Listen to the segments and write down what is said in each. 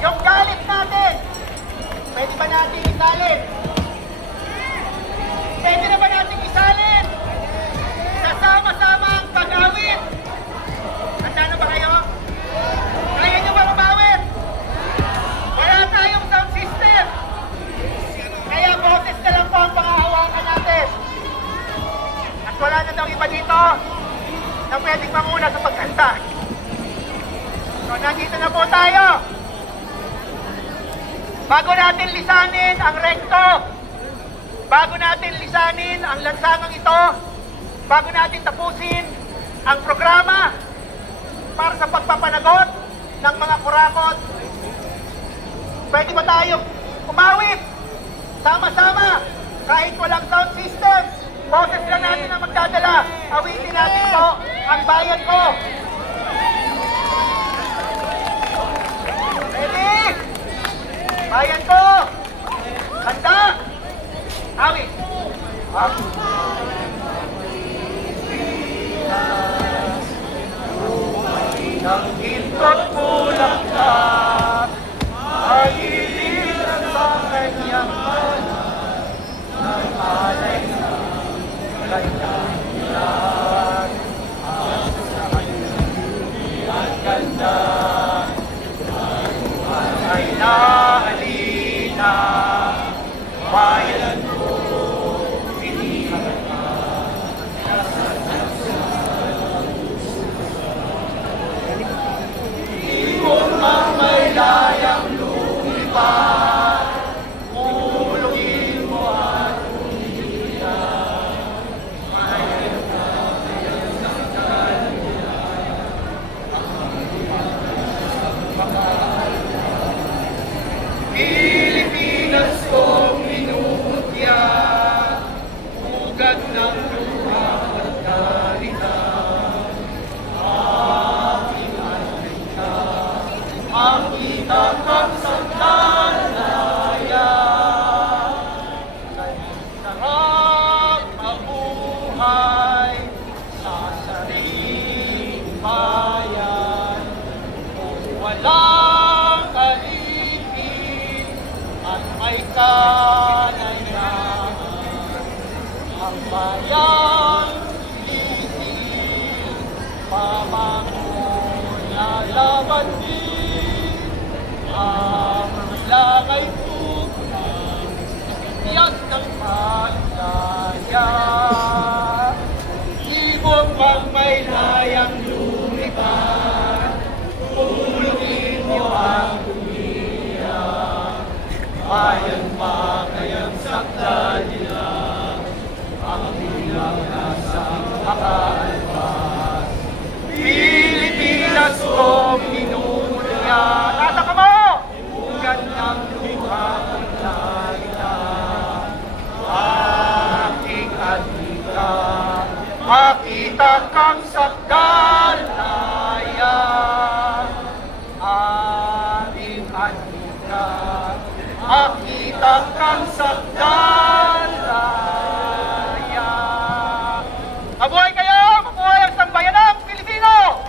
Yung galit natin, pwede ba natin isalin? Pwede na ba natin isalin? Kasama-sama ang pag-awit. Handa na ba kayo? Kaya nyo ba umawit? Wala tayong sound system. Kaya boses na lang po ang pangahawakan natin. At wala na daw iba dito na pwedeng manguna sa pagkanta. So nandito na po tayo. Bago natin lisanin ang rekto, bago natin lisanin ang lansangang ito, bago natin tapusin ang programa para sa pagpapanagot ng mga kurakot, pwede ba tayong umawit? Sama-sama, kahit walang sound system, boses lang natin ang magdadala. Awitin natin po ang bayan ko. Ready? Bayan ko! Handa! Awit! Ng introt bulaklak ay ililan sa kanyang balat ng alay sa kanyang ilan at sa kanyang ganda ay naalina bayan ko pinihan ka kung may layang lumipad, ulungin mo at umiiyak. Mayroon ka ngayon sa kanya, Pilipinas kong minumutya, ugat ng luha at karita. Ang kita kang sandalaya, sarap ang buhay sa sariling bayan. Kung walang alipin at may kalayaan, ang bayan lisil, pamangon na laban din. Ang langay tukunin, tiyas ng malaya. Ibon pang may layang lumipad, ulungin mo ang umiyak. Bayan pa kayang saktan nila, ang bilang nasa makalpas. Pilipinas kong minumulya. Tata ka mo! Ugat ng luha at laita, aking adhika, makita kang sakdalaya. Aking adhika, makita kang sakdalaya. Mabuhay kayo! Mabuhay ang sambayanang Pilipino!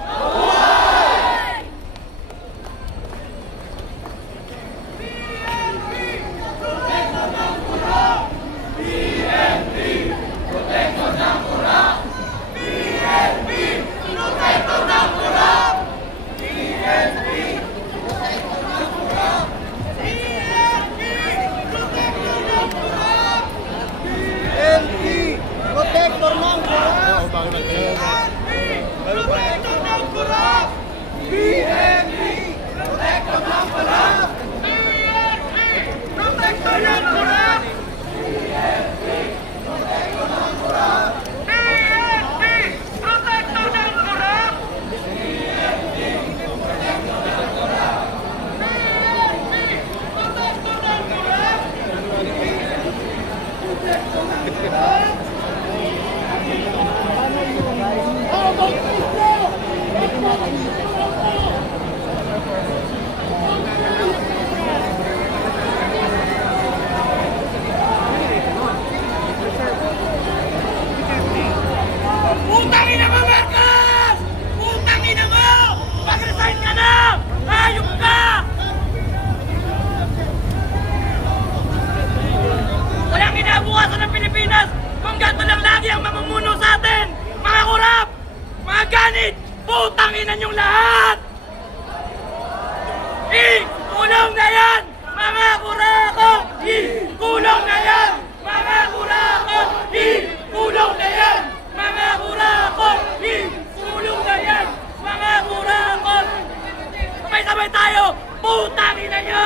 magkakamay tayo! Putang ina nyo!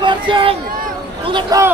Marshal! Tulad ko!